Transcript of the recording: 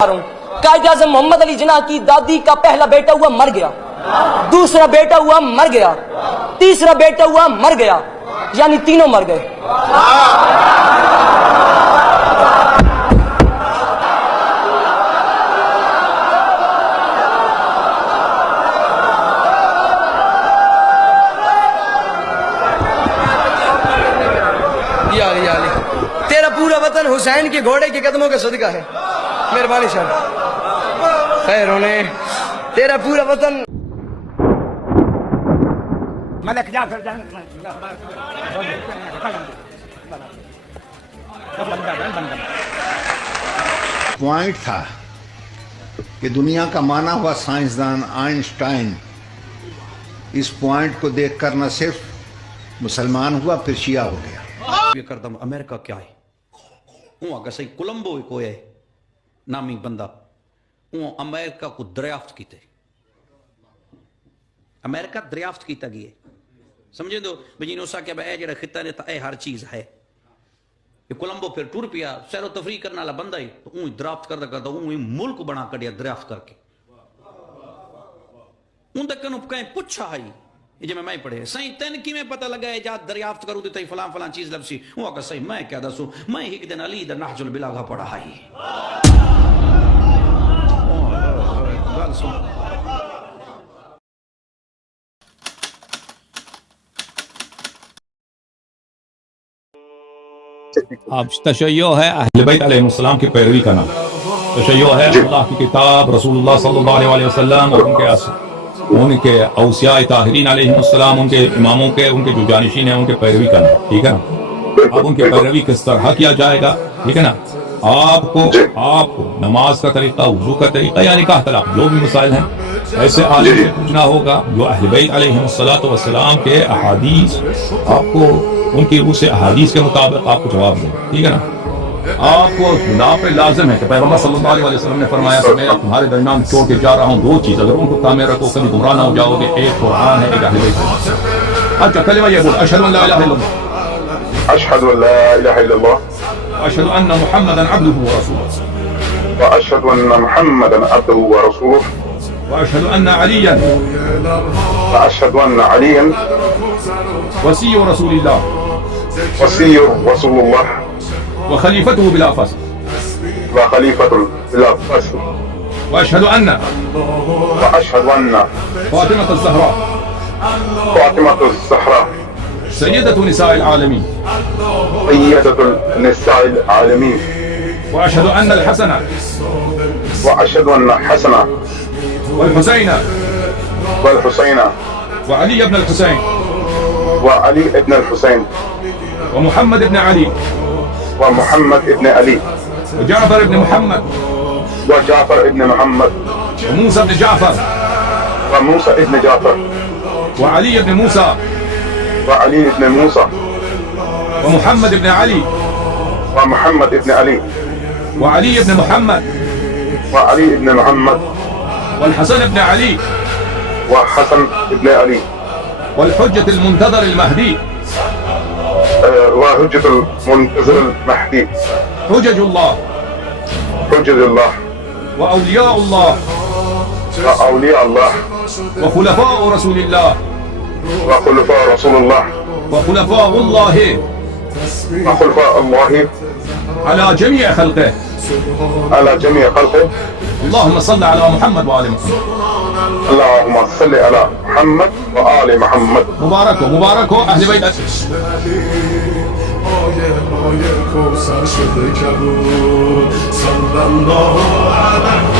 قائد اعظم محمد علی جناح کی دادی کا پہلا بیٹا ہوا مر گیا، دوسرا بیٹا ہوا مر گیا، تیسرا بیٹا ہوا مر گیا، یعنی تینوں مر گئے۔ تیرا پورا وطن حسین کے گھوڑے کے قدموں کا صدقہ ہے، مہربانی صاحب خیر ہونے تیرا پورا وطن۔ ملک جعفر پوائنٹ تھا کہ دنیا کا مانا ہوا سائنسدان آئنسٹائن اس پوائنٹ کو دیکھ کر نہ صرف مسلمان ہوا پھر شیعہ ہو گیا۔ یہ کردم امریکہ کیا ہے وہ اگر صحیح کولمبو کوئی ہے نامی بندہ وہ امریکہ کو دریافت کیتے، امریکہ دریافت کیتا گیا سمجھے دو بجین اسا کہ اے جڑا خطہ نے تا اے ہر چیز ہے، یہ کولمبو پھر ٹور پیا سیر و تفریح کرنے والا بندہ ہی تو اون دریافت کرتا اون ملک بنا کڈیا دریافت کر کے اون تک کنو کہیں پوچھا ہے یہ میں پڑھے سائیں تین کی میں پتہ لگا ہے جات دریافت کروں تے فلان فلان چیز لبسی وہ اگر صحیح میں کیا دسوں میں ایک دن علی دا نحج البلاغہ پڑھا ہے اب تشیع ہے اہل بیت علیہ السلام کی پیروی کا نام، تشیع ہے اللہ کی کتاب، رسول اللہ صلی اللہ علیہ وسلم اور ان کے اوصیاء طاہرین علیہ السلام، ان کے اماموں کے، ان کے جو جانشین ہیں ان کے پیروی کرنا، ٹھیک ہے نا۔ اب ان کے پیروی کس طرح کیا جائے گا، ٹھیک ہے نا۔ آپ کو نماز کا طریقہ، وضو کا طریقہ، یعنی کا طلاق جو بھی مسائل ہیں ایسے عالم سے پوچھنا ہوگا جو اہل بیت علیہ السلام کے احادیث آپ کو ان کی روح سے احادیث کے مطابق آپ کو جواب دیں، ٹھیک ہے نا۔ آپ کو خدا پہ لازم ہے کہ پیغمبر صلی اللہ علیہ وسلم نے فرمایا کہ میں تمہارے درمیان چھوڑ کے جا رہا ہوں دو چیز، اگر ان کو تعمیر رکھو کبھی گمراہ نہ ہو جاؤ گے، ایک قرآن ہے، ایک اہل بیت۔ اچھا کلمہ یہ بول اشہد ان لا الہ الا اللہ، اشہد ان لا الہ الا اللہ، واشهد ان محمدا عبده ورسوله، واشهد ان محمدا عبده ورسوله، واشهد ان عليا واشهد ان عليا وصي رسول الله وصي رسول الله وخليفته بلا فصل، وخليفة بلا فصل، واشهد ان فاطمة الزهراء فاطمة الزهراء سيدة نساء العالمين، سيدة النساء العالمين، واشهد ان الحسن واشهد ان حسن والحسين والحسين وعلي بن الحسين وعلي ابن الحسين ومحمد بن علي ومحمد ابن علي وجعفر بن محمد وجعفر ابن محمد وموسى بن جعفر وموسى ابن جعفر وعلي بن موسى وعلي ابن موسى ومحمد بن علي ومحمد ابن علي وعلي بن محمد وعلي ابن محمد والحسن بن علي وحسن ابن علي والحجة المنتظر المهدي وحجة المنتظر المهدي، حجج الله حجج الله وأولياء الله وأولياء الله وخلفاء رسول الله وخلفاء رسول الله وخلفاء الله وخلفاء الله على جميع خلقه، على جميع خلقه، اللهم صل على محمد وآل محمد، اللهم صل على محمد وآل محمد۔ مبارک ہو اہل بیت۔ کوثر شده کبود صلی الله علیه